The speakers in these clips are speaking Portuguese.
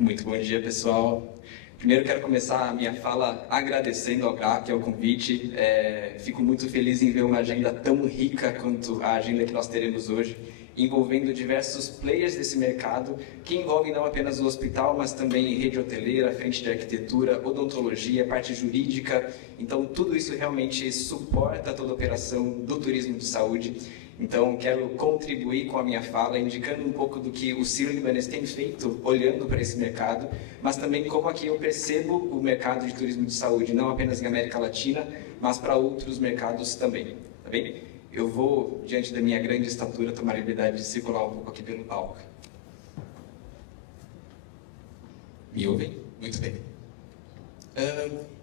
Muito bom dia, pessoal. Primeiro, quero começar a minha fala agradecendo ao GRAC, ao convite. Fico muito feliz em ver uma agenda tão rica quanto a agenda que nós teremos hoje, envolvendo diversos players desse mercado, que envolvem não apenas o hospital, mas também rede hoteleira, frente de arquitetura, odontologia, parte jurídica. Então, tudo isso realmente suporta toda a operação do turismo de saúde. Então, quero contribuir com a minha fala, indicando um pouco do que o Sírio-Libanês tem feito, olhando para esse mercado, mas também como aqui eu percebo o mercado de turismo de saúde, não apenas em América Latina, mas para outros mercados também, tá bem? Eu vou, diante da minha grande estatura, tomar a liberdade de circular um pouco aqui pelo palco. Me ouvem? Muito bem.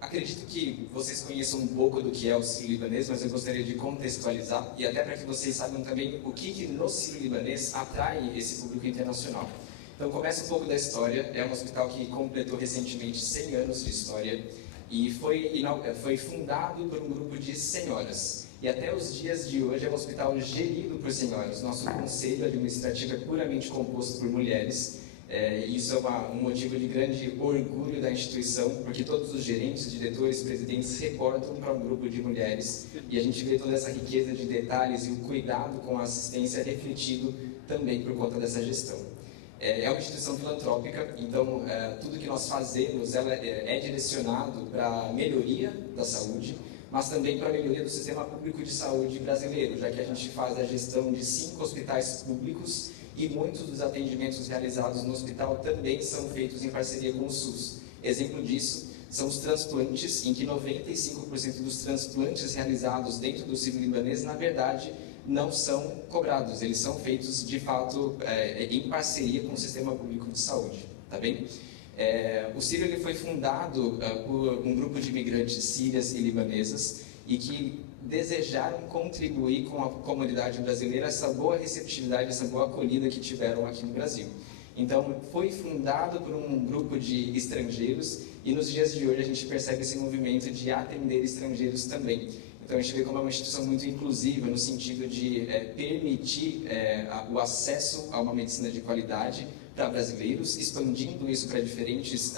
Acredito que vocês conheçam um pouco do que é o Sírio-Libanês, mas eu gostaria de contextualizar e até para que vocês saibam também o que no Sírio-Libanês atrai esse público internacional. Então, começa um pouco da história. É um hospital que completou recentemente 100 anos de história e foi fundado por um grupo de senhoras. E até os dias de hoje é um hospital gerido por senhoras. Nosso conselho administrativo é puramente composto por mulheres. Isso é um motivo de grande orgulho da instituição, porque todos os gerentes, diretores, presidentes reportam para um grupo de mulheres e a gente vê toda essa riqueza de detalhes e o cuidado com a assistência refletido também por conta dessa gestão. É uma instituição filantrópica, então tudo que nós fazemos é direcionado para a melhoria da saúde, mas também para a melhoria do sistema público de saúde brasileiro, já que a gente faz a gestão de 5 hospitais públicos e muitos dos atendimentos realizados no hospital também são feitos em parceria com o SUS. Exemplo disso são os transplantes, em que 95% dos transplantes realizados dentro do Sírio-Libanês, na verdade, não são cobrados, eles são feitos, de fato, em parceria com o sistema público de saúde, tá bem? O Sírio ele foi fundado por um grupo de imigrantes sírias e libanesas e que desejaram contribuir com a comunidade brasileira essa boa receptividade, essa boa acolhida que tiveram aqui no Brasil. Então, foi fundado por um grupo de estrangeiros e nos dias de hoje a gente percebe esse movimento de atender estrangeiros também. Então, a gente vê como é uma instituição muito inclusiva no sentido de permitir o acesso a uma medicina de qualidade para brasileiros, expandindo isso para diferentes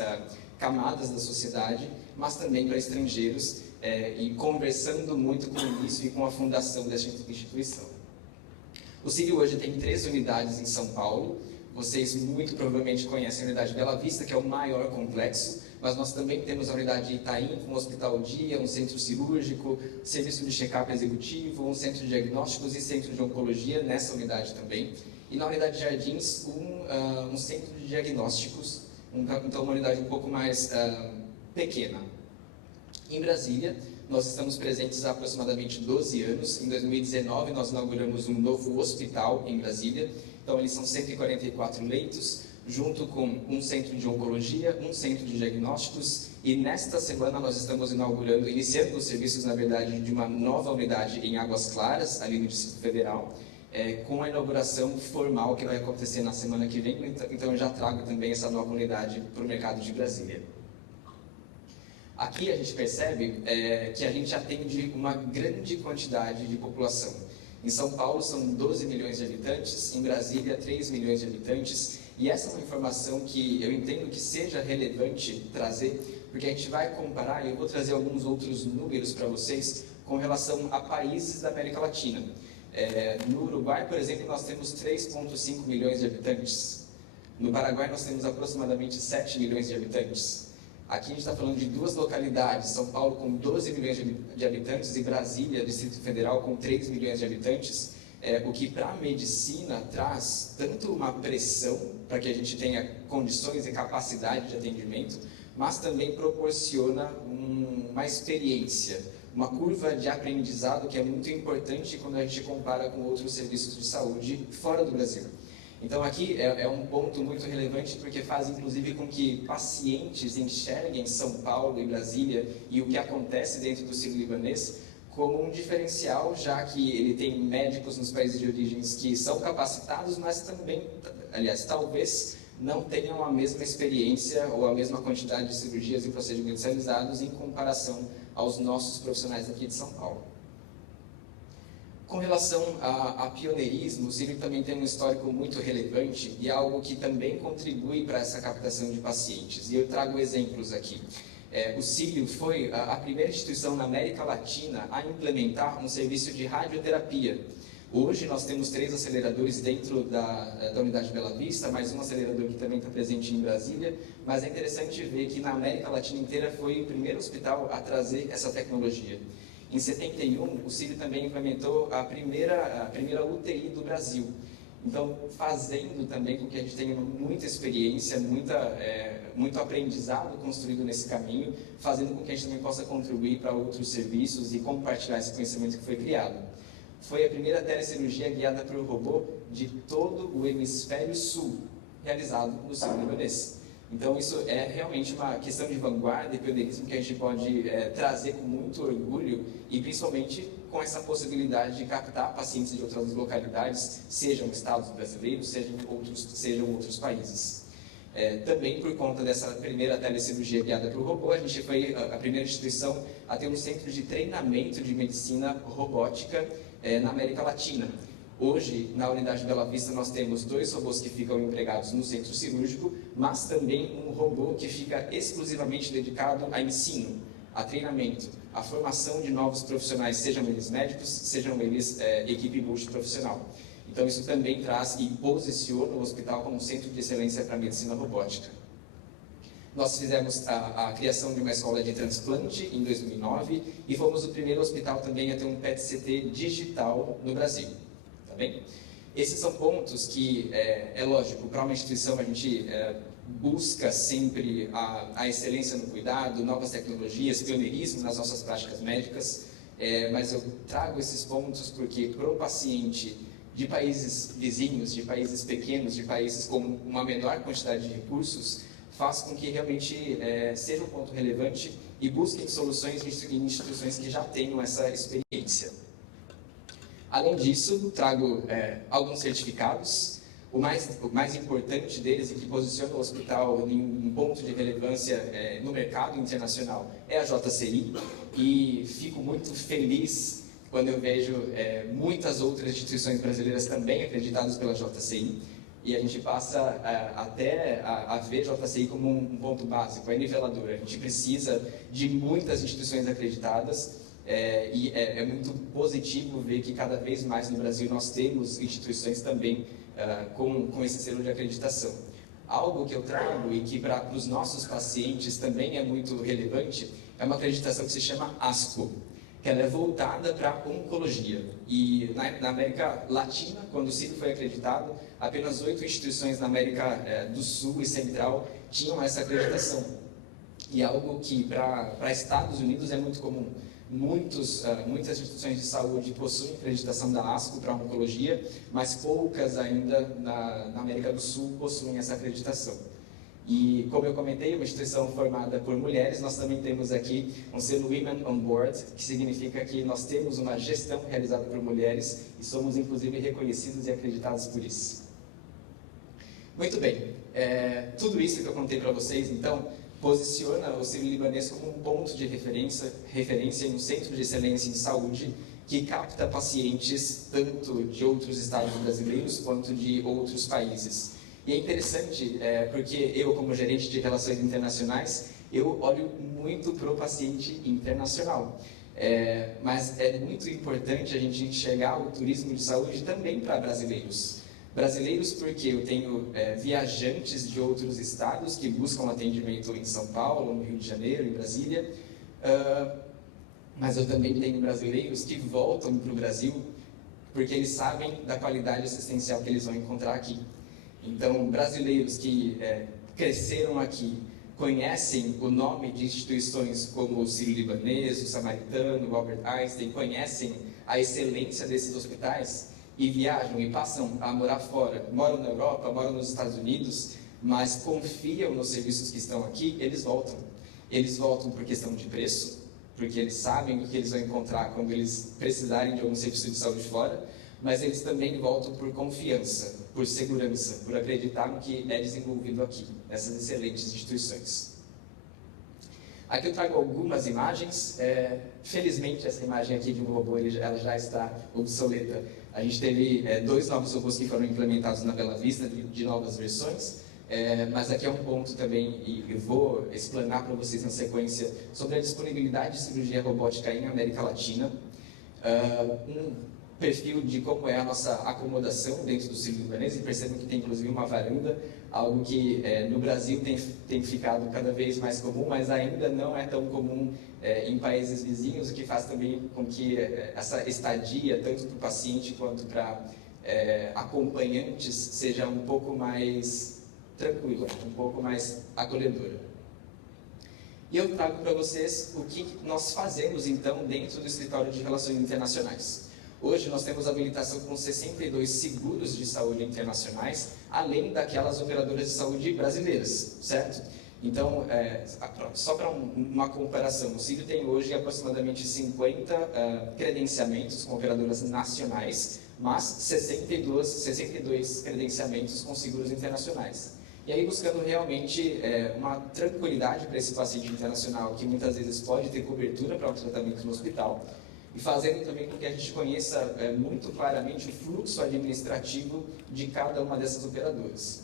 camadas da sociedade, mas também para estrangeiros, e conversando muito com o início e com a fundação dessa instituição. O Sírio hoje tem 3 unidades em São Paulo. Vocês muito provavelmente conhecem a unidade Bela Vista, que é o maior complexo, mas nós também temos a unidade de Itaim, com um hospital dia, um centro cirúrgico, serviço de check-up executivo, um centro de diagnósticos e centro de oncologia nessa unidade também. E na unidade de Jardins, um centro de diagnósticos, então uma unidade um pouco mais pequena. Em Brasília, nós estamos presentes há aproximadamente 12 anos. Em 2019, nós inauguramos um novo hospital em Brasília. Então, eles são 144 leitos, junto com um centro de oncologia, um centro de diagnósticos. E nesta semana, nós estamos iniciando os serviços, na verdade, de uma nova unidade em Águas Claras, ali no Distrito Federal, com a inauguração formal que vai acontecer na semana que vem. Então, eu já trago também essa nova unidade para o mercado de Brasília. Aqui a gente percebe que a gente atende uma grande quantidade de população. Em São Paulo são 12 milhões de habitantes, em Brasília 3 milhões de habitantes, e essa é uma informação que eu entendo que seja relevante trazer, porque a gente vai comparar, e eu vou trazer alguns outros números para vocês, com relação a países da América Latina. No Uruguai, por exemplo, nós temos 3,5 milhões de habitantes. No Paraguai nós temos aproximadamente 7 milhões de habitantes. Aqui a gente está falando de 2 localidades, São Paulo com 12 milhões de habitantes e Brasília, Distrito Federal, com 3 milhões de habitantes, o que para a medicina traz tanto uma pressão para que a gente tenha condições e capacidade de atendimento, mas também proporciona uma experiência, uma curva de aprendizado que é muito importante quando a gente compara com outros serviços de saúde fora do Brasil. Então aqui é um ponto muito relevante porque faz inclusive com que pacientes enxerguem São Paulo e Brasília e o que acontece dentro do Sírio-Libanês como um diferencial, já que ele tem médicos nos países de origens que são capacitados, mas também, aliás, talvez não tenham a mesma experiência ou a mesma quantidade de cirurgias e procedimentos realizados em comparação aos nossos profissionais aqui de São Paulo. Com relação a pioneirismo, o Sírio também tem um histórico muito relevante e é algo que também contribui para essa captação de pacientes. E eu trago exemplos aqui. O Sírio foi a primeira instituição na América Latina a implementar um serviço de radioterapia. Hoje nós temos 3 aceleradores dentro da Unidade Bela Vista, mais um acelerador que também está presente em Brasília, mas é interessante ver que na América Latina inteira foi o primeiro hospital a trazer essa tecnologia. Em 71, o Sírio também implementou a primeira UTI do Brasil. Então, fazendo também com que a gente tenha muita experiência, muito aprendizado construído nesse caminho, fazendo com que a gente também possa contribuir para outros serviços e compartilhar esse conhecimento que foi criado. Foi a primeira telecirurgia guiada por robô de todo o hemisfério sul, realizado no Sírio-Libanês. Então, isso é realmente uma questão de vanguarda e pioneirismo que a gente pode trazer com muito orgulho e, principalmente, com essa possibilidade de captar pacientes de outras localidades, sejam estados brasileiros, sejam outros países. Também, por conta dessa primeira telecirurgia guiada por robô, a gente foi a primeira instituição a ter um centro de treinamento de medicina robótica na América Latina. Hoje, na Unidade Bela Vista, nós temos 2 robôs que ficam empregados no centro cirúrgico, mas também um robô que fica exclusivamente dedicado a ensino, a treinamento, a formação de novos profissionais, sejam eles médicos, sejam eles equipe multiprofissional. Então, isso também traz e posiciona o hospital como um centro de excelência para a medicina robótica. Nós fizemos a criação de uma escola de transplante em 2009 e fomos o primeiro hospital também a ter um PET-CT digital no Brasil. Bem, esses são pontos que, é lógico, para uma instituição a gente busca sempre a excelência no cuidado, novas tecnologias, pioneirismo nas nossas práticas médicas, mas eu trago esses pontos porque para o paciente de países vizinhos, de países pequenos, de países com uma menor quantidade de recursos, faz com que realmente seja um ponto relevante e busquem soluções em instituições que já tenham essa experiência. Além disso, trago alguns certificados. O mais importante deles e que posiciona o hospital em um ponto de relevância no mercado internacional é a JCI. E fico muito feliz quando eu vejo muitas outras instituições brasileiras também acreditadas pela JCI. E a gente passa até a ver a JCI como um ponto básico, nivelador. A gente precisa de muitas instituições acreditadas. E é muito positivo ver que cada vez mais no Brasil nós temos instituições também com esse selo de acreditação. Algo que eu trago e que para os nossos pacientes também é muito relevante é uma acreditação que se chama ASCO, que ela é voltada para a oncologia. E na América Latina, quando o Sírio foi acreditado, apenas 8 instituições na América do Sul e Central tinham essa acreditação. E algo que para Estados Unidos é muito comum. Muitas instituições de saúde possuem acreditação da ASCO para oncologia, mas poucas ainda na América do Sul possuem essa acreditação. E, como eu comentei, uma instituição formada por mulheres, nós também temos aqui um selo Women on Board, que significa que nós temos uma gestão realizada por mulheres e somos, inclusive, reconhecidos e acreditados por isso. Muito bem, tudo isso que eu contei para vocês, então, posiciona o Sírio-Libanês como um ponto de referência em um centro de excelência em saúde que capta pacientes tanto de outros estados brasileiros quanto de outros países. E é interessante porque eu, como gerente de relações internacionais, eu olho muito para o paciente internacional. Mas é muito importante a gente enxergar o turismo de saúde também para brasileiros. Brasileiros porque eu tenho viajantes de outros estados que buscam atendimento em São Paulo, no Rio de Janeiro, em Brasília, mas eu também tenho brasileiros que voltam para o Brasil porque eles sabem da qualidade assistencial que eles vão encontrar aqui. Então, brasileiros que cresceram aqui, conhecem o nome de instituições como o Sírio-Libanês, o Samaritano, o Albert Einstein, conhecem a excelência desses hospitais, e viajam e passam a morar fora, moram na Europa, moram nos Estados Unidos, mas confiam nos serviços que estão aqui, eles voltam. Eles voltam por questão de preço, porque eles sabem o que eles vão encontrar quando eles precisarem de algum serviço de saúde fora, mas eles também voltam por confiança, por segurança, por acreditar no que é desenvolvido aqui, nessas excelentes instituições. Aqui eu trago algumas imagens. Felizmente, essa imagem aqui de um robô ela já está obsoleta. A gente teve 2 novos robôs que foram implementados na Bela Vista, de novas versões. Mas aqui é um ponto também, e eu vou explanar para vocês na sequência, sobre a disponibilidade de cirurgia robótica em América Latina. Um perfil de como é a nossa acomodação dentro do Sírio-Libanês, e percebam que tem inclusive uma varanda, algo que no Brasil tem ficado cada vez mais comum, mas ainda não é tão comum em países vizinhos, o que faz também com que essa estadia, tanto para o paciente quanto para acompanhantes, seja um pouco mais tranquila, um pouco mais acolhedora. E eu trago para vocês o que nós fazemos, então, dentro do Escritório de Relações Internacionais. Hoje nós temos habilitação com 62 seguros de saúde internacionais, além daquelas operadoras de saúde brasileiras, certo? Então, só para uma comparação, o Sírio tem hoje aproximadamente 50 credenciamentos com operadoras nacionais, mas 62 credenciamentos com seguros internacionais. E aí buscando realmente uma tranquilidade para esse paciente internacional, que muitas vezes pode ter cobertura para o tratamento no hospital, e fazendo também com que a gente conheça muito claramente o fluxo administrativo de cada uma dessas operadoras.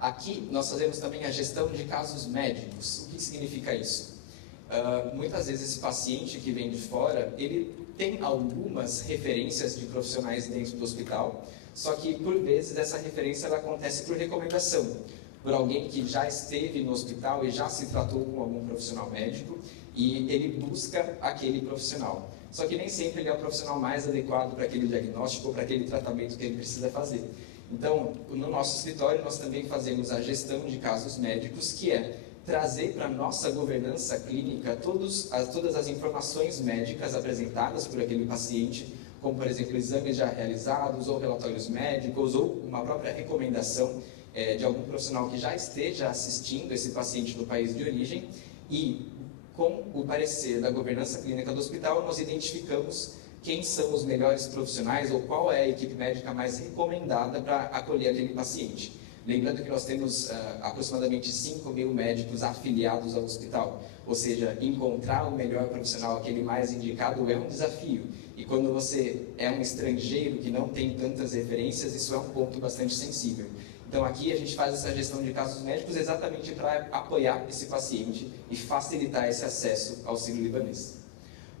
Aqui nós fazemos também a gestão de casos médicos. O que significa isso? Muitas vezes esse paciente que vem de fora, ele tem algumas referências de profissionais dentro do hospital, só que por vezes essa referência ela acontece por recomendação, por alguém que já esteve no hospital e já se tratou com algum profissional médico, e ele busca aquele profissional. Só que nem sempre ele é o profissional mais adequado para aquele diagnóstico ou para aquele tratamento que ele precisa fazer. Então, no nosso escritório, nós também fazemos a gestão de casos médicos, que é trazer para a nossa governança clínica todas as informações médicas apresentadas por aquele paciente, como, por exemplo, exames já realizados, ou relatórios médicos, ou uma própria recomendação de algum profissional que já esteja assistindo esse paciente no país de origem, e com o parecer da governança clínica do hospital, nós identificamos quem são os melhores profissionais ou qual é a equipe médica mais recomendada para acolher aquele paciente. Lembrando que nós temos aproximadamente 5.000 médicos afiliados ao hospital, ou seja, encontrar o melhor profissional, aquele mais indicado, é um desafio. E quando você é um estrangeiro que não tem tantas referências, isso é um ponto bastante sensível. Então aqui a gente faz essa gestão de casos médicos exatamente para apoiar esse paciente e facilitar esse acesso ao Sírio-Libanês.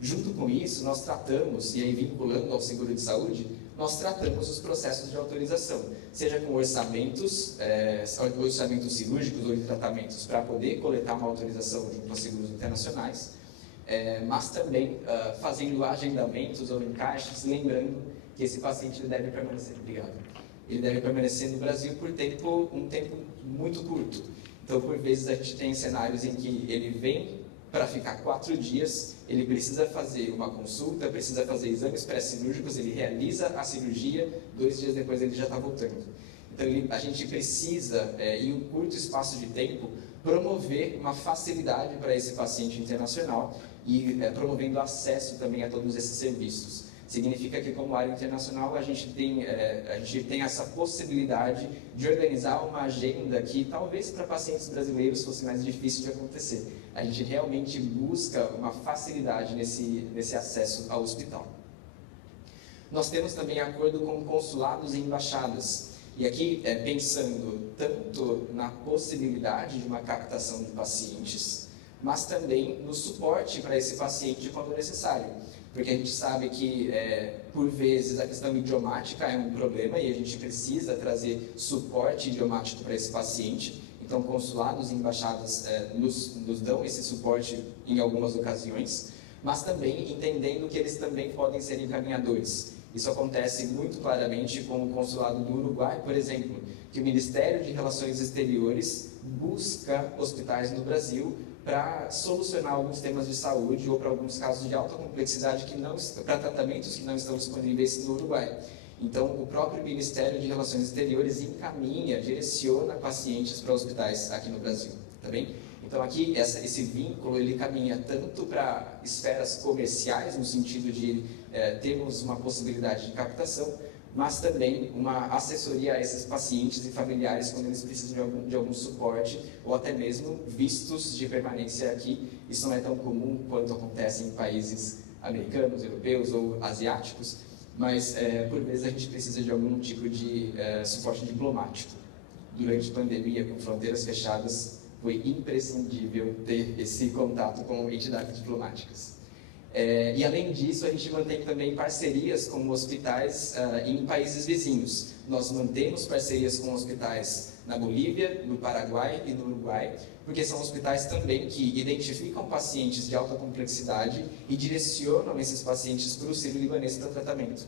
Junto com isso, nós tratamos, e aí vinculando ao seguro de saúde, nós tratamos os processos de autorização, seja com orçamentos cirúrgicos ou de tratamentos para poder coletar uma autorização junto aos seguros internacionais, mas também fazendo agendamentos ou encaixes, lembrando que esse paciente deve permanecer, ele deve permanecer no Brasil por um tempo muito curto. Então, por vezes, a gente tem cenários em que ele vem para ficar 4 dias, ele precisa fazer uma consulta, precisa fazer exames pré-cirúrgicos, ele realiza a cirurgia, 2 dias depois ele já está voltando. Então, a gente precisa, em um curto espaço de tempo, promover uma facilidade para esse paciente internacional e promovendo acesso também a todos esses serviços. Significa que, como área internacional, a gente tem essa possibilidade de organizar uma agenda que talvez para pacientes brasileiros fosse mais difícil de acontecer. A gente realmente busca uma facilidade nesse acesso ao hospital. Nós temos também acordo com consulados e embaixadas. E aqui, pensando tanto na possibilidade de uma captação de pacientes, mas também no suporte para esse paciente quando necessário. Porque a gente sabe que, por vezes, a questão idiomática é um problema e a gente precisa trazer suporte idiomático para esse paciente. Então, consulados e embaixadas nos dão esse suporte em algumas ocasiões, mas também entendendo que eles também podem ser encaminhadores. Isso acontece muito claramente com o consulado do Uruguai, por exemplo, que o Ministério de Relações Exteriores busca hospitais no Brasil para solucionar alguns temas de saúde ou para alguns casos de alta complexidade para tratamentos que não estão disponíveis no Uruguai. Então, o próprio Ministério de Relações Exteriores encaminha, direciona pacientes para hospitais aqui no Brasil, tá bem? Então, aqui, esse vínculo, ele caminha tanto para esferas comerciais, no sentido de termos uma possibilidade de captação, mas também uma assessoria a esses pacientes e familiares quando eles precisam de algum suporte ou até mesmo vistos de permanência aqui. Isso não é tão comum quanto acontece em países americanos, europeus ou asiáticos, mas por vezes a gente precisa de algum tipo de suporte diplomático. Durante a pandemia, com fronteiras fechadas, foi imprescindível ter esse contato com entidades diplomáticas. E além disso, a gente mantém também parcerias com hospitais em países vizinhos. Nós mantemos parcerias com hospitais na Bolívia, no Paraguai e no Uruguai, porque são hospitais também que identificam pacientes de alta complexidade e direcionam esses pacientes para o sírio-libanês para tratamento.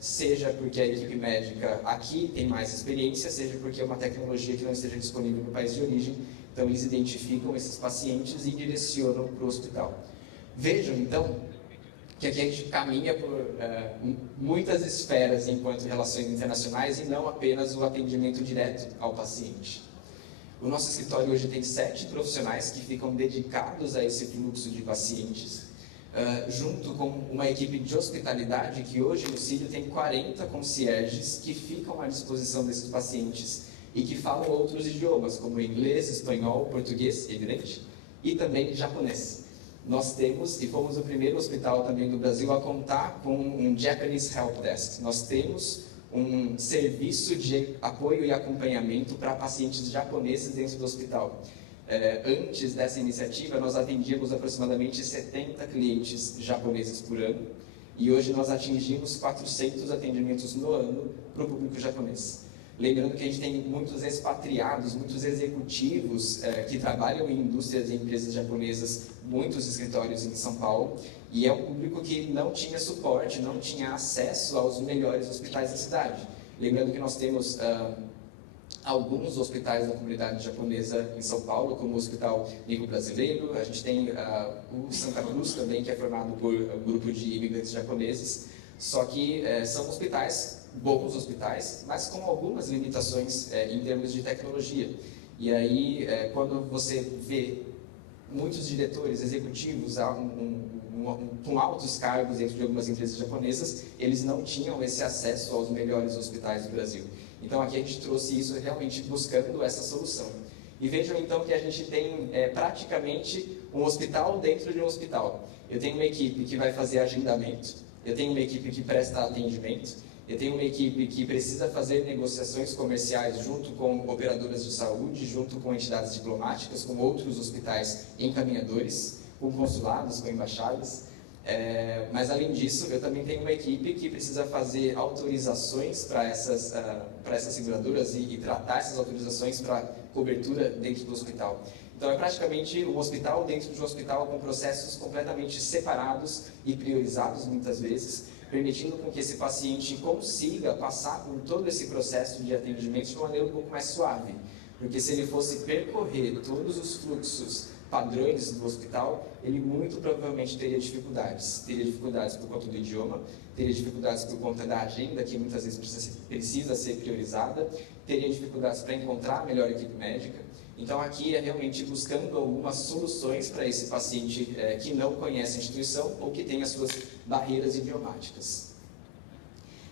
Seja porque a equipe médica aqui tem mais experiência, seja porque é uma tecnologia que não esteja disponível no país de origem. Então, eles identificam esses pacientes e direcionam para o hospital. Vejam, então, que aqui a gente caminha por muitas esferas enquanto relações internacionais e não apenas o atendimento direto ao paciente. O nosso escritório hoje tem 7 profissionais que ficam dedicados a esse fluxo de pacientes, junto com uma equipe de hospitalidade que hoje no Sírio tem 40 concierges que ficam à disposição desses pacientes e que falam outros idiomas, como inglês, espanhol, português, evidente, e também japonês. Nós temos, e fomos o primeiro hospital também do Brasil a contar com um Japanese Help Desk. Nós temos um serviço de apoio e acompanhamento para pacientes japoneses dentro do hospital. Antes dessa iniciativa, nós atendíamos aproximadamente 70 clientes japoneses por ano, e hoje nós atingimos 400 atendimentos no ano para o público japonês. Lembrando que a gente tem muitos expatriados, muitos executivos que trabalham em indústrias e empresas japonesas, muitos escritórios em São Paulo, e é um público que não tinha suporte, não tinha acesso aos melhores hospitais da cidade. Lembrando que nós temos alguns hospitais da comunidade japonesa em São Paulo, como o Hospital Nigo Brasileiro, a gente tem o Santa Cruz também, que é formado por um grupo de imigrantes japoneses, só que são hospitais, bons hospitais, mas com algumas limitações em termos de tecnologia. E aí, quando você vê muitos diretores executivos com altos cargos dentro de algumas empresas japonesas, eles não tinham esse acesso aos melhores hospitais do Brasil. Então, aqui a gente trouxe isso realmente buscando essa solução. E vejam, então, que a gente tem praticamente um hospital dentro de um hospital. Eu tenho uma equipe que vai fazer agendamento, eu tenho uma equipe que presta atendimento, eu tenho uma equipe que precisa fazer negociações comerciais junto com operadoras de saúde, junto com entidades diplomáticas, com outros hospitais encaminhadores, com consulados, com embaixadas. Mas, além disso, eu também tenho uma equipe que precisa fazer autorizações para essas seguradoras e tratar essas autorizações para cobertura dentro do hospital. Então, é praticamente um hospital dentro de um hospital com processos completamente separados e priorizados, muitas vezes, permitindo com que esse paciente consiga passar por todo esse processo de atendimento de uma maneira um pouco mais suave. Porque se ele fosse percorrer todos os fluxos padrões do hospital, ele muito provavelmente teria dificuldades. Teria dificuldades por conta do idioma, teria dificuldades por conta da agenda, que muitas vezes precisa ser priorizada, teria dificuldades para encontrar a melhor equipe médica. Então, aqui é realmente buscando algumas soluções para esse paciente que não conhece a instituição ou que tem as suas barreiras idiomáticas.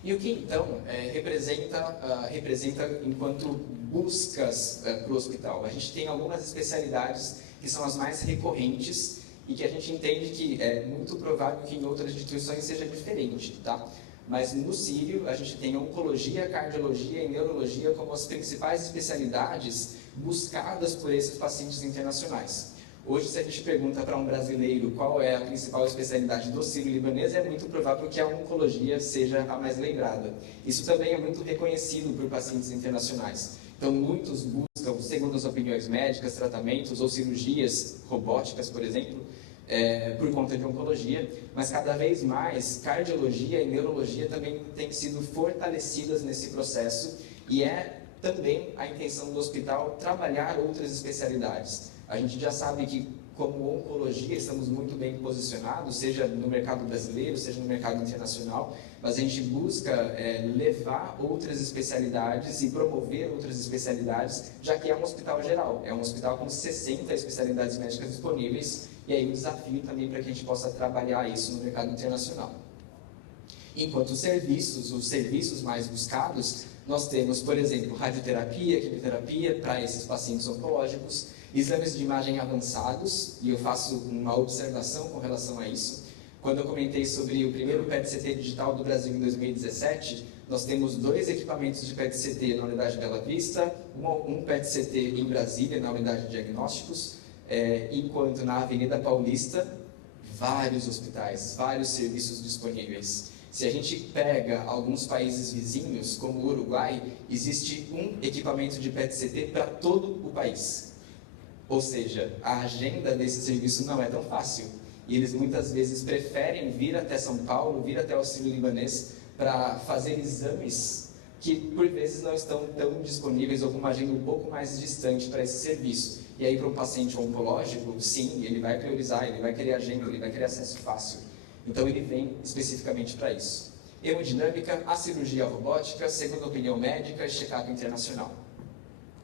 E o que, então, representa enquanto buscas para o hospital? A gente tem algumas especialidades que são as mais recorrentes e que a gente entende que é muito provável que em outras instituições seja diferente, tá? Mas no Sírio, a gente tem oncologia, cardiologia e neurologia como as principais especialidades buscadas por esses pacientes internacionais. Hoje, se a gente pergunta para um brasileiro qual é a principal especialidade do sírio-libanês, é muito provável que a oncologia seja a mais lembrada. Isso também é muito reconhecido por pacientes internacionais. Então, muitos buscam, segundo as opiniões médicas, tratamentos ou cirurgias robóticas, por exemplo, por conta de oncologia, mas cada vez mais cardiologia e neurologia também têm sido fortalecidas nesse processo e é também a intenção do hospital trabalhar outras especialidades. A gente já sabe que, como oncologia, estamos muito bem posicionados, seja no mercado brasileiro, seja no mercado internacional, mas a gente busca levar outras especialidades e promover outras especialidades, já que é um hospital geral, é um hospital com 60 especialidades médicas disponíveis, e aí um desafio também para que a gente possa trabalhar isso no mercado internacional. Enquanto os serviços mais buscados, nós temos, por exemplo, radioterapia, quimioterapia para esses pacientes oncológicos, exames de imagem avançados, e eu faço uma observação com relação a isso. Quando eu comentei sobre o primeiro PET-CT digital do Brasil em 2017, nós temos 2 equipamentos de PET-CT na unidade Bela Vista, um PET-CT em Brasília, na unidade de diagnósticos, enquanto na Avenida Paulista, vários hospitais, vários serviços disponíveis. Se a gente pega alguns países vizinhos, como o Uruguai, existe um equipamento de PET-CT para todo o país. Ou seja, a agenda desse serviço não é tão fácil. E eles muitas vezes preferem vir até São Paulo, vir até o Sírio-Libanês para fazer exames que por vezes não estão tão disponíveis ou com uma agenda um pouco mais distante para esse serviço. E aí para um paciente oncológico, sim, ele vai priorizar, ele vai querer agenda, ele vai querer acesso fácil. Então ele vem especificamente para isso. Hemodinâmica, a cirurgia robótica, segunda opinião médica, check-up internacional.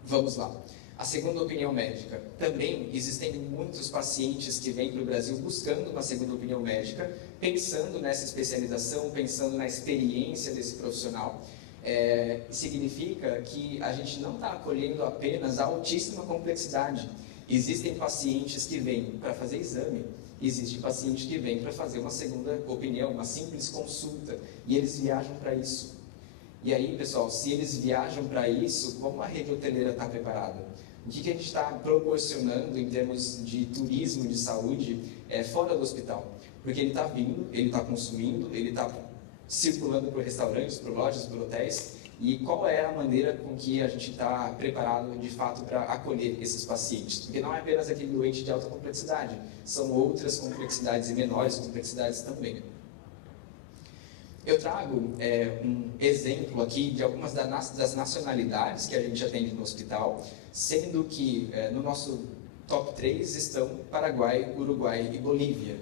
Vamos lá. A segunda opinião médica. Também existem muitos pacientes que vêm para o Brasil buscando uma segunda opinião médica, pensando nessa especialização, pensando na experiência desse profissional. Significa que a gente não está acolhendo apenas a altíssima complexidade. Existem pacientes que vêm para fazer exame, existe paciente que vem para fazer uma segunda opinião, uma simples consulta, e eles viajam para isso. E aí, pessoal, se eles viajam para isso, como a rede hoteleira está preparada? O que a gente está proporcionando em termos de turismo, de saúde, fora do hospital? Porque ele está vindo, ele está consumindo, ele está circulando por restaurantes, por lojas, por hotéis, e qual é a maneira com que a gente está preparado, de fato, para acolher esses pacientes? Porque não é apenas aquele doente de alta complexidade, são outras complexidades e menores complexidades também. Eu trago um exemplo aqui de algumas das nacionalidades que a gente atende no hospital, sendo que no nosso top 3 estão Paraguai, Uruguai e Bolívia.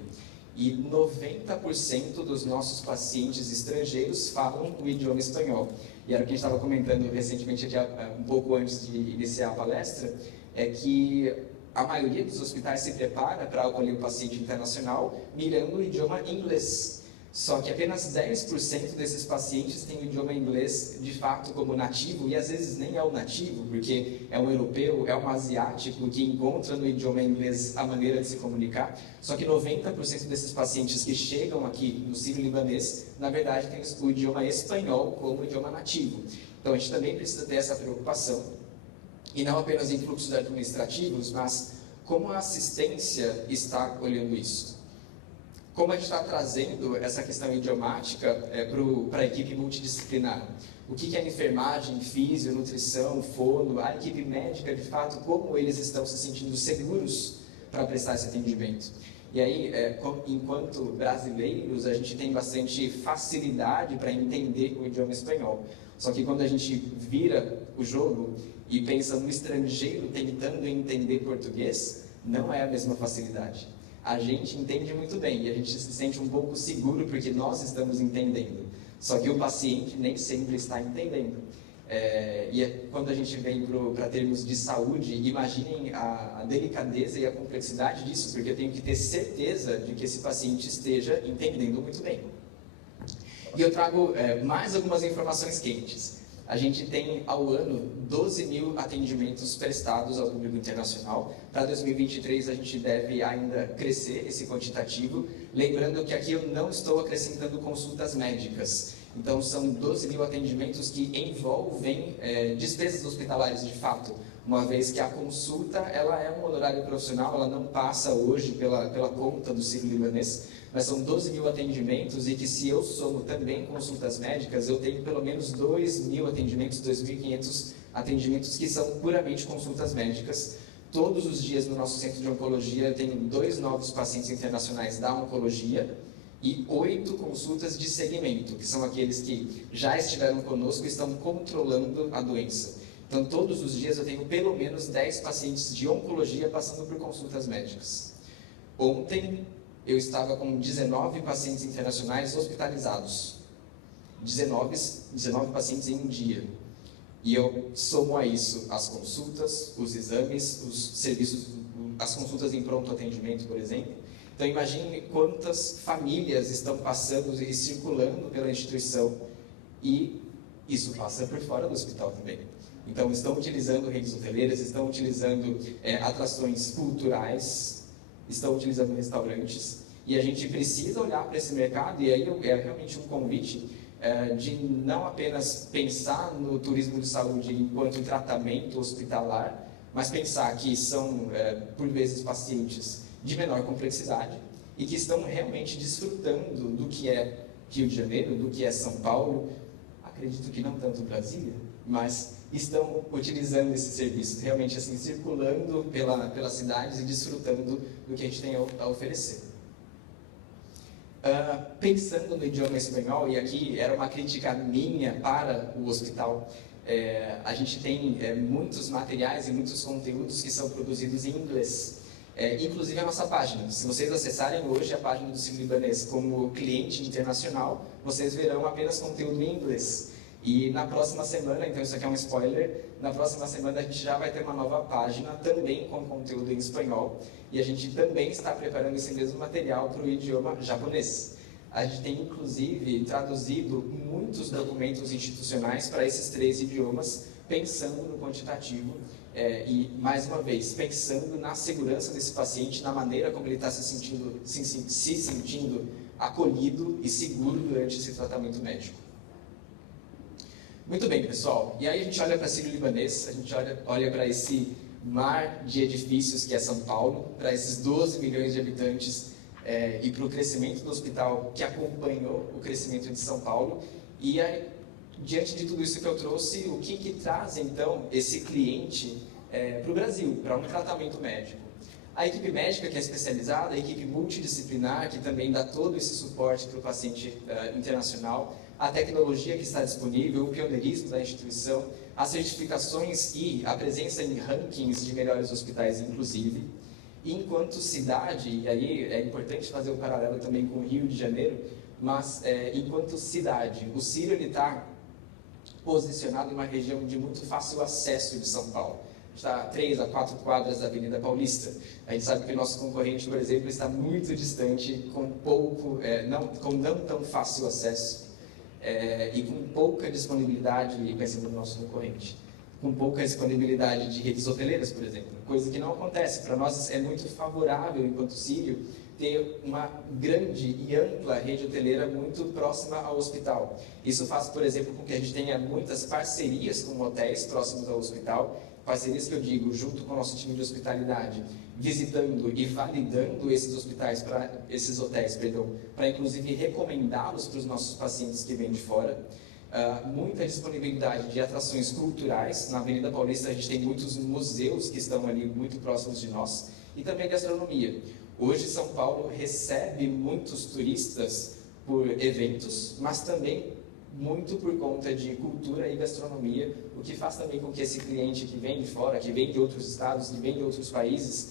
E 90% dos nossos pacientes estrangeiros falam o idioma espanhol. E era o que a gente estava comentando recentemente, aqui, um pouco antes de iniciar a palestra, é que a maioria dos hospitais se prepara para acolher o paciente internacional mirando o idioma inglês. Só que apenas 10% desses pacientes têm o idioma inglês de fato como nativo, e às vezes nem é o nativo, porque é um europeu, é um asiático que encontra no idioma inglês a maneira de se comunicar. Só que 90% desses pacientes que chegam aqui no Sírio-Libanês, na verdade, têm o idioma espanhol como idioma nativo. Então a gente também precisa ter essa preocupação, e não apenas em fluxos administrativos, mas como a assistência está olhando isso. Como a gente está trazendo essa questão idiomática para a equipe multidisciplinar? O que é enfermagem, físio, nutrição, fono, a equipe médica, de fato, como eles estão se sentindo seguros para prestar esse atendimento? E aí, enquanto brasileiros, a gente tem bastante facilidade para entender o idioma espanhol. Só que quando a gente vira o jogo e pensa no estrangeiro tentando entender português, não é a mesma facilidade. A gente entende muito bem e a gente se sente um pouco seguro porque nós estamos entendendo. Só que o paciente nem sempre está entendendo. Quando a gente vem para termos de saúde, imaginem a delicadeza e a complexidade disso, porque eu tenho que ter certeza de que esse paciente esteja entendendo muito bem. E eu trago mais algumas informações quentes. A gente tem, ao ano, 12 mil atendimentos prestados ao público internacional. Para 2023, a gente deve ainda crescer esse quantitativo. Lembrando que aqui eu não estou acrescentando consultas médicas. Então, são 12 mil atendimentos que envolvem despesas hospitalares, de fato. Uma vez que a consulta ela é um honorário profissional, ela não passa hoje pela conta do Sírio-Libanês, mas são 12 mil atendimentos e que se eu somo também consultas médicas, eu tenho pelo menos 2 mil atendimentos, 2.500 atendimentos que são puramente consultas médicas. Todos os dias no nosso centro de oncologia eu tenho 2 novos pacientes internacionais da oncologia e 8 consultas de segmento, que são aqueles que já estiveram conosco e estão controlando a doença. Então, todos os dias eu tenho pelo menos 10 pacientes de oncologia passando por consultas médicas. Ontem, eu estava com 19 pacientes internacionais hospitalizados. 19 pacientes em um dia. E eu somo a isso as consultas, os exames, os serviços, as consultas em pronto atendimento, por exemplo. Então imagine quantas famílias estão passando e circulando pela instituição, e isso passa por fora do hospital também. Então estão utilizando redes hoteleiras, estão utilizando atrações culturais, estão utilizando restaurantes, e a gente precisa olhar para esse mercado, e aí é realmente um convite de não apenas pensar no turismo de saúde enquanto tratamento hospitalar, mas pensar que são, por vezes, pacientes de menor complexidade e que estão realmente desfrutando do que é Rio de Janeiro, do que é São Paulo, acredito que não tanto Brasília, mas estão utilizando esses serviços, realmente assim, circulando pelas cidades e desfrutando do que a gente tem a oferecer. Pensando no idioma espanhol, e aqui era uma crítica minha para o hospital, a gente tem muitos materiais e muitos conteúdos que são produzidos em inglês. Inclusive a nossa página. Se vocês acessarem hoje a página do Sírio-Libanês como cliente internacional, vocês verão apenas conteúdo em inglês. E na próxima semana, então isso aqui é um spoiler, na próxima semana a gente já vai ter uma nova página, também com conteúdo em espanhol, e a gente também está preparando esse mesmo material para o idioma japonês. A gente tem, inclusive, traduzido muitos documentos institucionais para esses 3 idiomas, pensando no quantitativo e, mais uma vez, pensando na segurança desse paciente, na maneira como ele está se sentindo acolhido e seguro durante esse tratamento médico. Muito bem, pessoal. E aí a gente olha para Sírio-Libanês, a gente olha para esse mar de edifícios que é São Paulo, para esses 12 milhões de habitantes e para o crescimento do hospital que acompanhou o crescimento de São Paulo. E aí, diante de tudo isso que eu trouxe, o que traz então esse cliente para o Brasil, para um tratamento médico? A equipe médica que é especializada, a equipe multidisciplinar que também dá todo esse suporte para o paciente internacional, a tecnologia que está disponível, o pioneirismo da instituição, as certificações e a presença em rankings de melhores hospitais, inclusive. E enquanto cidade, e aí é importante fazer um paralelo também com o Rio de Janeiro, mas enquanto cidade, o Sírio está posicionado em uma região de muito fácil acesso de São Paulo. Está a 3 a 4 quadras da Avenida Paulista. A gente sabe que o nosso concorrente, por exemplo, está muito distante, com não tão fácil acesso. E com pouca disponibilidade, pensando no nosso concorrente, com pouca disponibilidade de redes hoteleiras, por exemplo, coisa que não acontece. Para nós é muito favorável, enquanto Sírio, ter uma grande e ampla rede hoteleira muito próxima ao hospital. Isso faz, por exemplo, com que a gente tenha muitas parcerias com hotéis próximos ao hospital, parcerias que eu digo, junto com o nosso time de hospitalidade, visitando e validando esses hotéis, para inclusive recomendá-los para os nossos pacientes que vêm de fora. Muita disponibilidade de atrações culturais. Na Avenida Paulista a gente tem muitos museus que estão ali muito próximos de nós, e também gastronomia. Hoje São Paulo recebe muitos turistas por eventos, mas também muito por conta de cultura e gastronomia, o que faz também com que esse cliente que vem de fora, que vem de outros estados, que vem de outros países,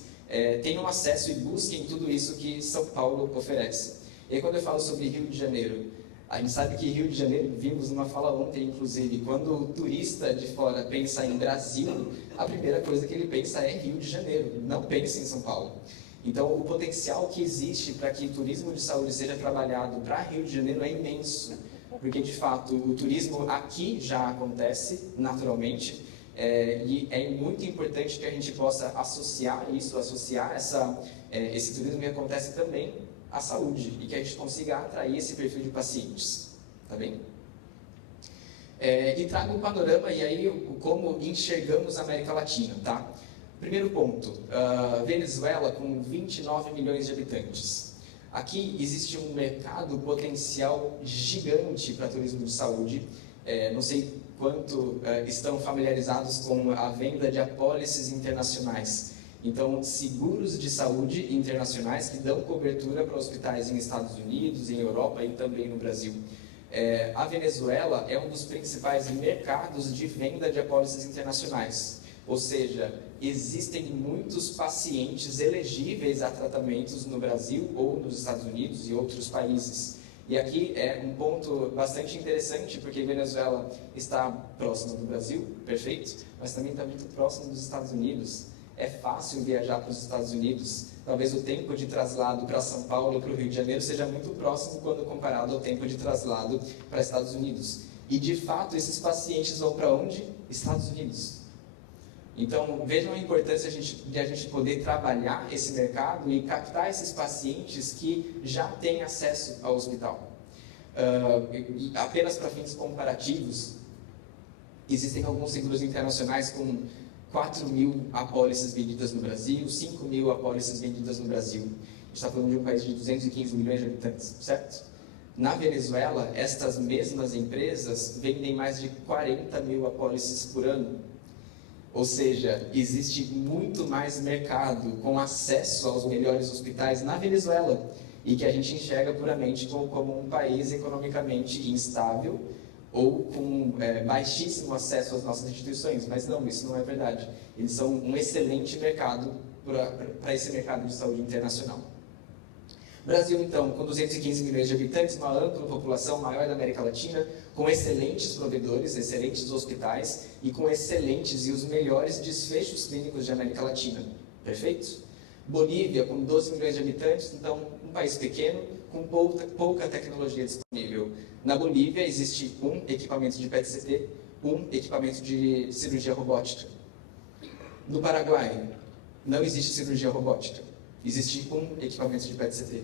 tenham acesso e busquem tudo isso que São Paulo oferece. E aí, quando eu falo sobre Rio de Janeiro, a gente sabe que Rio de Janeiro, vimos numa fala ontem, inclusive, quando o turista de fora pensa em Brasil, a primeira coisa que ele pensa é Rio de Janeiro, não pensa em São Paulo. Então, o potencial que existe para que o turismo de saúde seja trabalhado para Rio de Janeiro é imenso, porque, de fato, o turismo aqui já acontece naturalmente, e é muito importante que a gente possa associar esse turismo que acontece também à saúde, e que a gente consiga atrair esse perfil de pacientes, tá bem? E trago um panorama, e aí, como enxergamos a América Latina, tá? Primeiro ponto, Venezuela com 29 milhões de habitantes. Aqui existe um mercado potencial gigante para turismo de saúde. Não sei quanto estão familiarizados com a venda de apólices internacionais. Então, seguros de saúde internacionais que dão cobertura para hospitais em Estados Unidos, em Europa e também no Brasil. A Venezuela é um dos principais mercados de venda de apólices internacionais. Ou seja, existem muitos pacientes elegíveis a tratamentos no Brasil ou nos Estados Unidos e outros países. E aqui é um ponto bastante interessante, porque Venezuela está próximo do Brasil, perfeito, mas também está muito próximo dos Estados Unidos. é fácil viajar para os Estados Unidos. Talvez o tempo de traslado para São Paulo, para o Rio de Janeiro, seja muito próximo quando comparado ao tempo de traslado para Estados Unidos. E, de fato, esses pacientes vão para onde? Estados Unidos. Então, vejam a importância de a gente poder trabalhar esse mercado e captar esses pacientes que já têm acesso ao hospital. E apenas para fins comparativos, existem alguns seguros internacionais com 4.000 apólices vendidas no Brasil, 5.000 apólices vendidas no Brasil. A gente está falando de um país de 215 milhões de habitantes, certo? Na Venezuela, estas mesmas empresas vendem mais de 40.000 apólices por ano. Ou seja, existe muito mais mercado com acesso aos melhores hospitais na Venezuela e que a gente enxerga puramente como um país economicamente instável ou com baixíssimo acesso às nossas instituições. Mas não, isso não é verdade. Eles são um excelente mercado para esse mercado de saúde internacional. Brasil, então, com 215 milhões de habitantes, uma ampla população, maior da América Latina, com excelentes provedores, excelentes hospitais e com excelentes e os melhores desfechos clínicos de América Latina. Perfeito? Bolívia, com 12 milhões de habitantes, então, um país pequeno, com pouca tecnologia disponível. Na Bolívia, existe um equipamento de PET-CT, um equipamento de cirurgia robótica. No Paraguai, não existe cirurgia robótica. Existe um equipamento de PET-CT.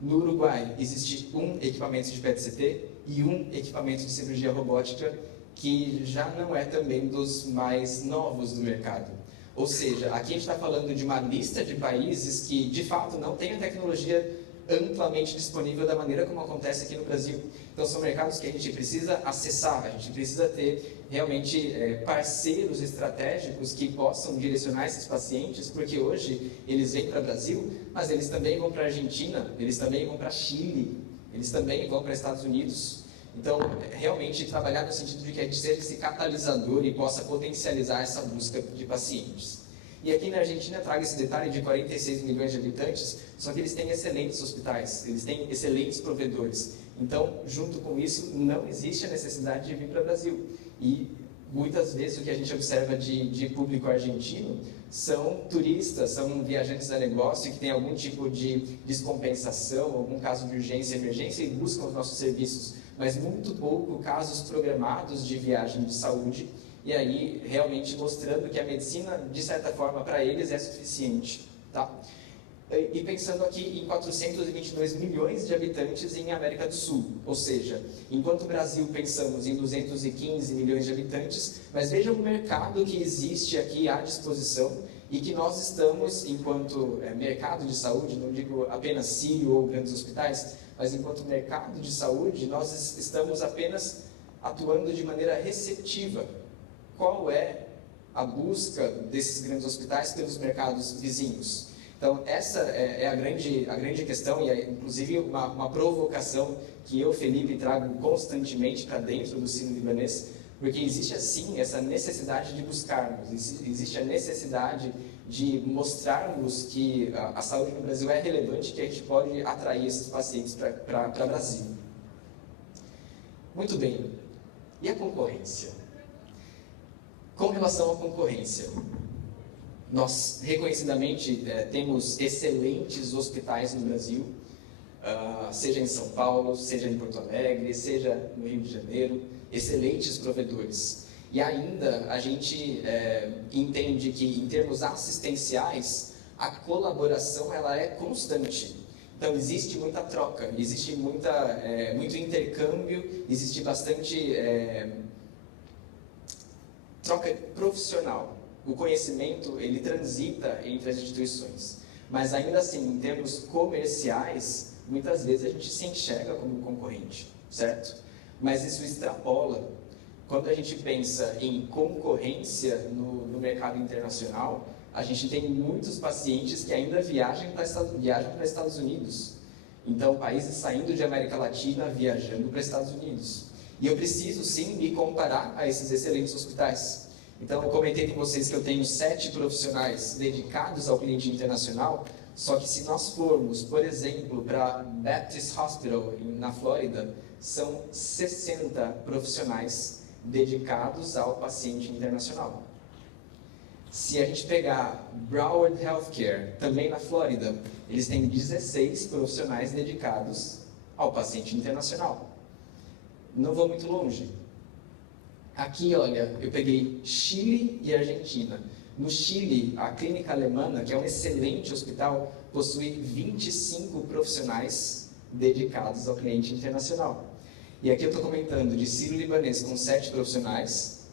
No Uruguai, existe um equipamento de PET-CT e um equipamento de cirurgia robótica que já não é também dos mais novos do mercado. Ou seja, aqui a gente está falando de uma lista de países que, de fato, não tem a tecnologia amplamente disponível da maneira como acontece aqui no Brasil. Então, são mercados que a gente precisa acessar, a gente precisa ter realmente parceiros estratégicos que possam direcionar esses pacientes, porque hoje eles vêm para o Brasil, mas eles também vão para a Argentina, eles também vão para Chile, eles também vão para Estados Unidos. Então, realmente trabalhar no sentido de que a gente seja esse catalisador e possa potencializar essa busca de pacientes. E aqui na Argentina trago esse detalhe de 46 milhões de habitantes, só que eles têm excelentes hospitais, eles têm excelentes provedores. Então, junto com isso, não existe a necessidade de vir para o Brasil. E muitas vezes o que a gente observa de público argentino são turistas, são viajantes a negócio que têm algum tipo de descompensação, algum caso de urgência e emergência e buscam os nossos serviços, mas muito pouco casos programados de viagem de saúde. E aí, realmente mostrando que a medicina, de certa forma, para eles é suficiente. Tá? E pensando aqui em 422 milhões de habitantes em América do Sul. Ou seja, enquanto o Brasil pensamos em 215 milhões de habitantes, mas veja o mercado que existe aqui à disposição e que nós estamos, enquanto mercado de saúde, não digo apenas CIO ou grandes hospitais, mas enquanto mercado de saúde, nós estamos apenas atuando de maneira receptiva. Qual é a busca desses grandes hospitais pelos mercados vizinhos? Então, essa é a grande questão e é, inclusive, uma provocação que eu, Felipe, trago constantemente para dentro do Sírio-Libanês, porque existe, assim, essa necessidade de buscarmos, existe a necessidade de mostrarmos que a saúde no Brasil é relevante, que a gente pode atrair esses pacientes para o Brasil. Muito bem. E a concorrência? Com relação à concorrência, nós reconhecidamente temos excelentes hospitais no Brasil, seja em São Paulo, seja em Porto Alegre, seja no Rio de Janeiro, excelentes provedores. E ainda a gente entende que, em termos assistenciais, a colaboração ela é constante. Então, existe muita troca, existe muito intercâmbio, existe bastante troca profissional. O conhecimento, ele transita entre as instituições. Mas, ainda assim, em termos comerciais, muitas vezes a gente se enxerga como concorrente, certo? Mas isso extrapola. Quando a gente pensa em concorrência no mercado internacional, a gente tem muitos pacientes que ainda viajam para Estados Unidos. Então, países saindo de América Latina, viajando para Estados Unidos. E eu preciso, sim, me comparar a esses excelentes hospitais. Então, eu comentei com vocês que eu tenho 7 profissionais dedicados ao cliente internacional, só que se nós formos, por exemplo, para Baptist Hospital, na Flórida, são 60 profissionais dedicados ao paciente internacional. Se a gente pegar Broward Healthcare, também na Flórida, eles têm 16 profissionais dedicados ao paciente internacional. Não vou muito longe. Aqui, olha, eu peguei Chile e Argentina. No Chile, a clínica alemã, que é um excelente hospital, possui 25 profissionais dedicados ao cliente internacional. E aqui eu estou comentando de sírio-libanês com 7 profissionais,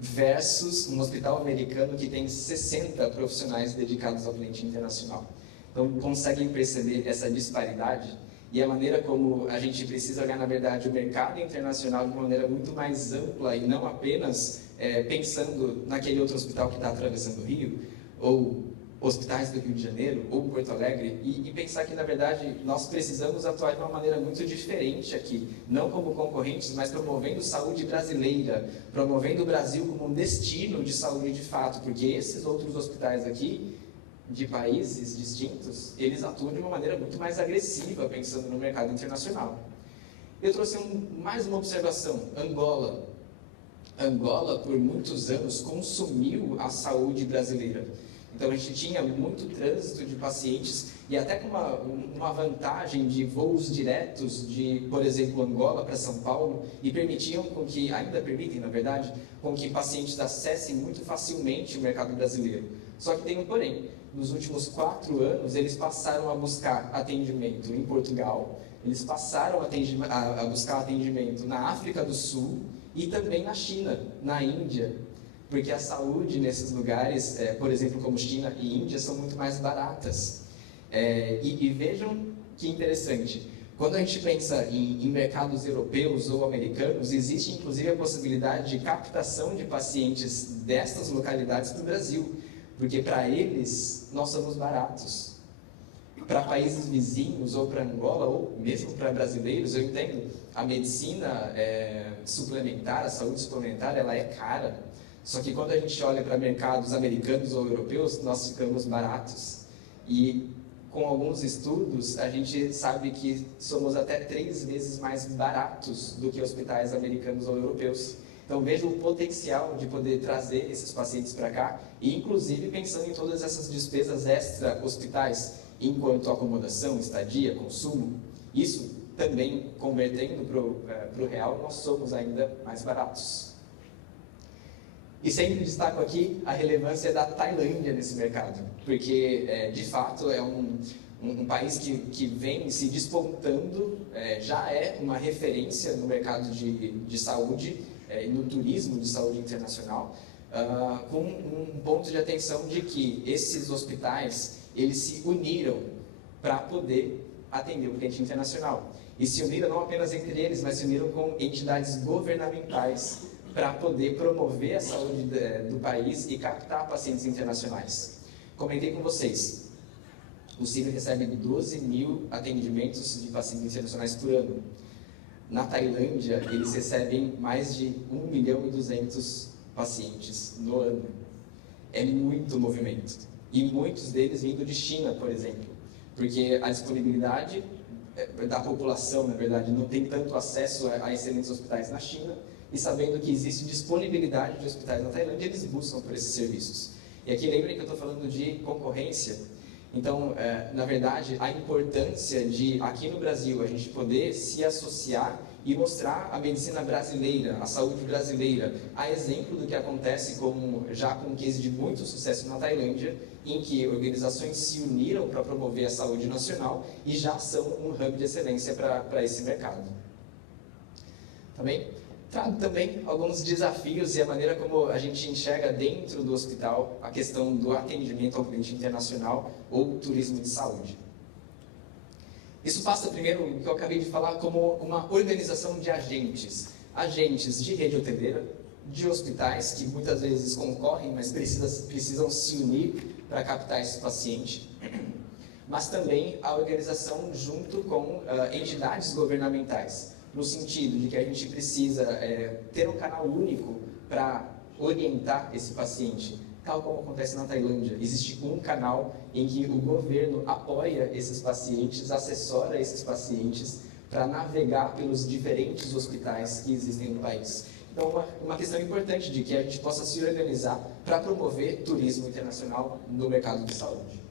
versus um hospital americano que tem 60 profissionais dedicados ao cliente internacional. Então, conseguem perceber essa disparidade e a maneira como a gente precisa olhar, na verdade, o mercado internacional de uma maneira muito mais ampla e não apenas pensando naquele outro hospital que está atravessando o Rio, ou hospitais do Rio de Janeiro, ou Porto Alegre, e pensar que, na verdade, nós precisamos atuar de uma maneira muito diferente aqui, não como concorrentes, mas promovendo saúde brasileira, promovendo o Brasil como um destino de saúde de fato, porque esses outros hospitais aqui, de países distintos, eles atuam de uma maneira muito mais agressiva, pensando no mercado internacional. Eu trouxe mais uma observação. Angola, por muitos anos, consumiu a saúde brasileira. Então, a gente tinha muito trânsito de pacientes e até com uma vantagem de voos diretos de, por exemplo, Angola para São Paulo, e permitiam com que, ainda permitem, na verdade, com que pacientes acessem muito facilmente o mercado brasileiro. Só que tem um porém. Nos últimos 4 anos, eles passaram a buscar atendimento em Portugal, eles passaram a buscar atendimento na África do Sul e também na China, na Índia, porque a saúde nesses lugares, por exemplo, como China e Índia, são muito mais baratas. E vejam que interessante, quando a gente pensa em mercados europeus ou americanos, existe inclusive a possibilidade de captação de pacientes destas localidades para o Brasil, porque para eles nós somos baratos. Para países vizinhos, ou para Angola, ou mesmo para brasileiros, eu entendo, a medicina suplementar, a saúde suplementar, ela é cara. Só que quando a gente olha para mercados americanos ou europeus, nós ficamos baratos. E com alguns estudos, a gente sabe que somos até 3 vezes mais baratos do que hospitais americanos ou europeus. Então veja o potencial de poder trazer esses pacientes para cá, e inclusive pensando em todas essas despesas extra-hospitais, enquanto acomodação, estadia, consumo. Isso também, convertendo para o real, nós somos ainda mais baratos. E sempre destaco aqui a relevância da Tailândia nesse mercado, porque, de fato, é um país que vem se despontando, já é uma referência no mercado de saúde e no turismo de saúde internacional, com um ponto de atenção de que esses hospitais, eles se uniram para poder atender o cliente internacional. E se uniram não apenas entre eles, mas se uniram com entidades governamentais para poder promover a saúde do país e captar pacientes internacionais. Comentei com vocês, o Sírio recebe 12 mil atendimentos de pacientes internacionais por ano. Na Tailândia, eles recebem mais de 1.200.000 pacientes no ano. É muito movimento. E muitos deles vindo de China, por exemplo, porque a disponibilidade da população, na verdade, não tem tanto acesso a excelentes hospitais na China, e sabendo que existe disponibilidade de hospitais na Tailândia, eles buscam por esses serviços. E aqui lembrem que eu estou falando de concorrência. Então, na verdade, a importância de, aqui no Brasil, a gente poder se associar e mostrar a medicina brasileira, a saúde brasileira, a exemplo do que acontece já com um case de muito sucesso na Tailândia, em que organizações se uniram para promover a saúde nacional e já são um hub de excelência para esse mercado. Tá bem? Trago também alguns desafios e a maneira como a gente enxerga dentro do hospital a questão do atendimento ao cliente internacional ou turismo de saúde. Isso passa primeiro, o que eu acabei de falar, como uma organização de agentes. Agentes de rede hoteleira, de hospitais, que muitas vezes concorrem, mas precisam se unir para captar esse paciente. Mas também a organização junto com entidades governamentais, no sentido de que a gente precisa ter um canal único para orientar esse paciente, tal como acontece na Tailândia. Existe um canal em que o governo apoia esses pacientes, assessora esses pacientes para navegar pelos diferentes hospitais que existem no país. Então, uma questão importante de que a gente possa se organizar para promover turismo internacional no mercado de saúde.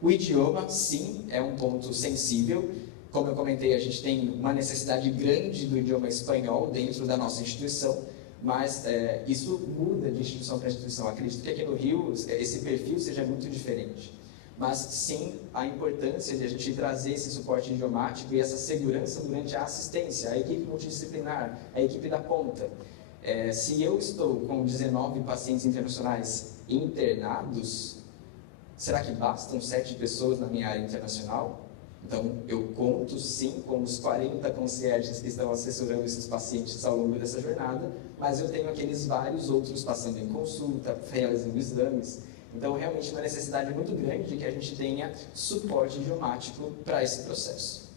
O idioma, sim, é um ponto sensível. Como eu comentei, a gente tem uma necessidade grande do idioma espanhol dentro da nossa instituição, mas isso muda de instituição para instituição. Acredito que aqui no Rio esse perfil seja muito diferente. Mas sim, a importância de a gente trazer esse suporte idiomático e essa segurança durante a assistência, a equipe multidisciplinar, a equipe da ponta. Se eu estou com 19 pacientes internacionais internados, será que bastam 7 pessoas na minha área internacional? Então, eu conto sim com os 40 concierges que estão assessorando esses pacientes ao longo dessa jornada, mas eu tenho aqueles vários outros passando em consulta, realizando exames. Então, realmente, uma necessidade muito grande de que a gente tenha suporte idiomático para esse processo.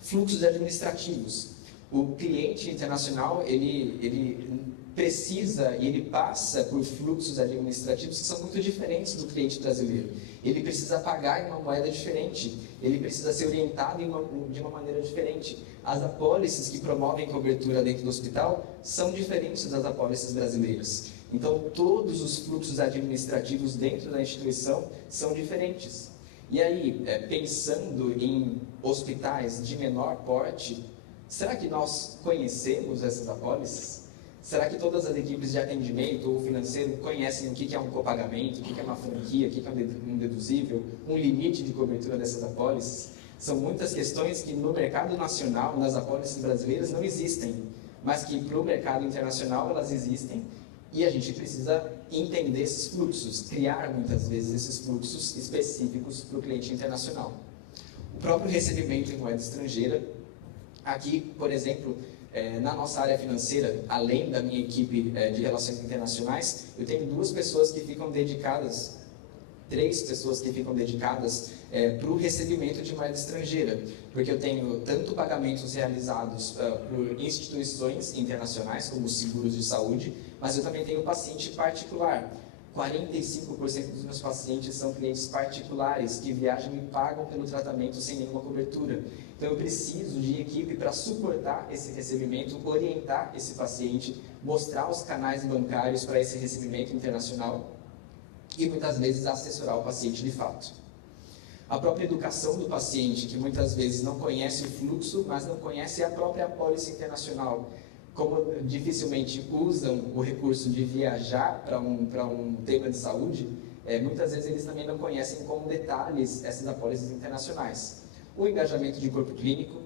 Fluxos administrativos. O cliente internacional, ele precisa e ele passa por fluxos administrativos que são muito diferentes do cliente brasileiro. Ele precisa pagar em uma moeda diferente, ele precisa ser orientado de uma maneira diferente. As apólices que promovem cobertura dentro do hospital são diferentes das apólices brasileiras. Então, todos os fluxos administrativos dentro da instituição são diferentes. E aí, pensando em hospitais de menor porte, será que nós conhecemos essas apólices? Será que todas as equipes de atendimento ou financeiro conhecem o que é um copagamento, o que é uma franquia, o que é um deduzível, um limite de cobertura dessas apólices? São muitas questões que no mercado nacional, nas apólices brasileiras, não existem, mas que para o mercado internacional elas existem e a gente precisa entender esses fluxos, criar muitas vezes esses fluxos específicos para o cliente internacional. O próprio recebimento em moeda estrangeira, aqui, por exemplo, na nossa área financeira, além da minha equipe de relações internacionais, eu tenho 2 pessoas que ficam dedicadas, 3 pessoas que ficam dedicadas para o recebimento de moeda estrangeira, porque eu tenho tanto pagamentos realizados por instituições internacionais, como os seguros de saúde, mas eu também tenho paciente particular. 45% dos meus pacientes são clientes particulares que viajam e pagam pelo tratamento sem nenhuma cobertura. Então eu preciso de equipe para suportar esse recebimento, orientar esse paciente, mostrar os canais bancários para esse recebimento internacional e muitas vezes assessorar o paciente de fato. A própria educação do paciente, que muitas vezes não conhece o fluxo, mas não conhece a própria apólice internacional. Como dificilmente usam o recurso de viajar para um tema de saúde, muitas vezes eles também não conhecem com detalhes essas apólices internacionais. O engajamento de corpo clínico,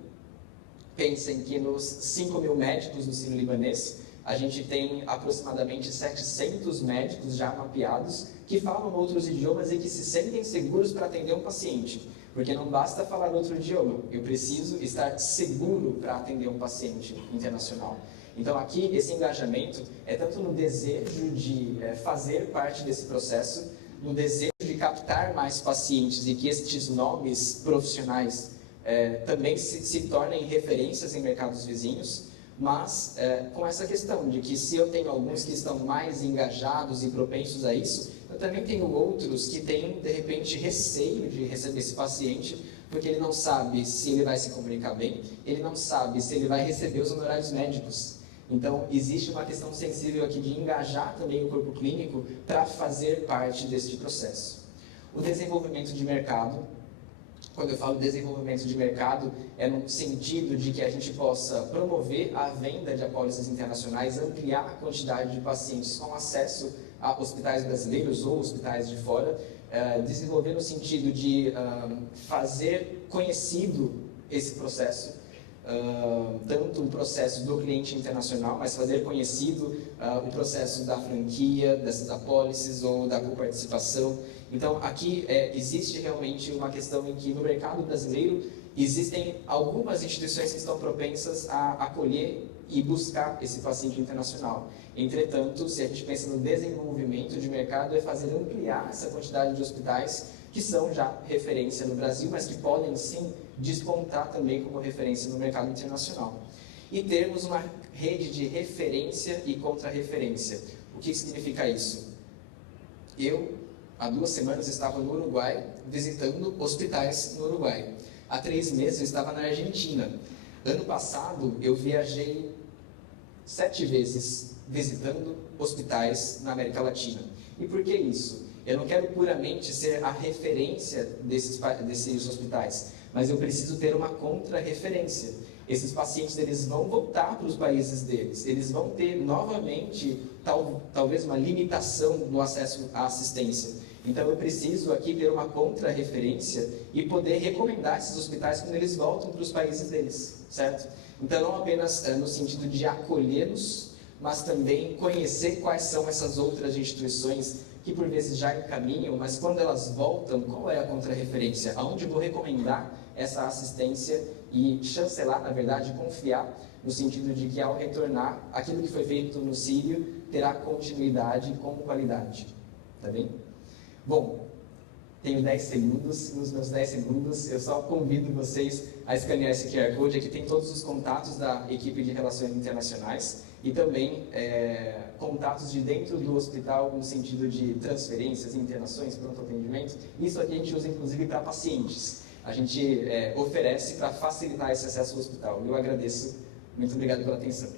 pensem que nos 5.000 médicos do Sírio-Libanês, a gente tem aproximadamente 700 médicos já mapeados que falam outros idiomas e que se sentem seguros para atender um paciente. Porque não basta falar outro idioma, eu preciso estar seguro para atender um paciente internacional. Então aqui esse engajamento é tanto no desejo de fazer parte desse processo, no desejo de captar mais pacientes e que estes nomes profissionais também se tornem referências em mercados vizinhos, mas com essa questão de que se eu tenho alguns que estão mais engajados e propensos a isso, eu também tenho outros que têm, de repente, receio de receber esse paciente, porque ele não sabe se ele vai se comunicar bem, ele não sabe se ele vai receber os honorários médicos. Então, existe uma questão sensível aqui de engajar também o corpo clínico para fazer parte deste processo. O desenvolvimento de mercado. Quando eu falo desenvolvimento de mercado, é no sentido de que a gente possa promover a venda de apólices internacionais, ampliar a quantidade de pacientes com acesso a hospitais brasileiros ou hospitais de fora, desenvolver no sentido de fazer conhecido esse processo, tanto o processo do cliente internacional, mas fazer conhecido o processo da franquia, dessas apólices ou da coparticipação. Então, aqui existe realmente uma questão em que no mercado brasileiro existem algumas instituições que estão propensas a acolher e buscar esse paciente internacional. Entretanto, se a gente pensa no desenvolvimento de mercado, é fazer ampliar essa quantidade de hospitais que são já referência no Brasil, mas que podem sim despontar também como referência no mercado internacional. E termos uma rede de referência e contra-referência. O que significa isso? Eu, há 2 semanas, estava no Uruguai, visitando hospitais no Uruguai. Há 3 meses, eu estava na Argentina. Ano passado, eu viajei 7 vezes visitando hospitais na América Latina. E por que isso? Eu não quero puramente ser a referência desses hospitais, mas eu preciso ter uma contra-referência. Esses pacientes eles vão voltar para os países deles, eles vão ter novamente talvez uma limitação no acesso à assistência. Então eu preciso aqui ter uma contra-referência e poder recomendar esses hospitais quando eles voltam para os países deles, certo? Então não apenas no sentido de acolhê-los, mas também conhecer quais são essas outras instituições que por vezes já encaminham, mas quando elas voltam, qual é a contra-referência? Aonde eu vou recomendar essa assistência e chancelar, na verdade, confiar, no sentido de que ao retornar, aquilo que foi feito no Sírio terá continuidade com qualidade. Tá bem? Bom, tenho 10 segundos, nos meus 10 segundos eu só convido vocês a escanear esse QR Code. Aqui tem todos os contatos da equipe de relações internacionais e também contatos de dentro do hospital no sentido de transferências, internações, pronto atendimento. Isso aqui a gente usa inclusive para pacientes. A gente oferece para facilitar esse acesso ao hospital. Eu agradeço. Muito obrigado pela atenção.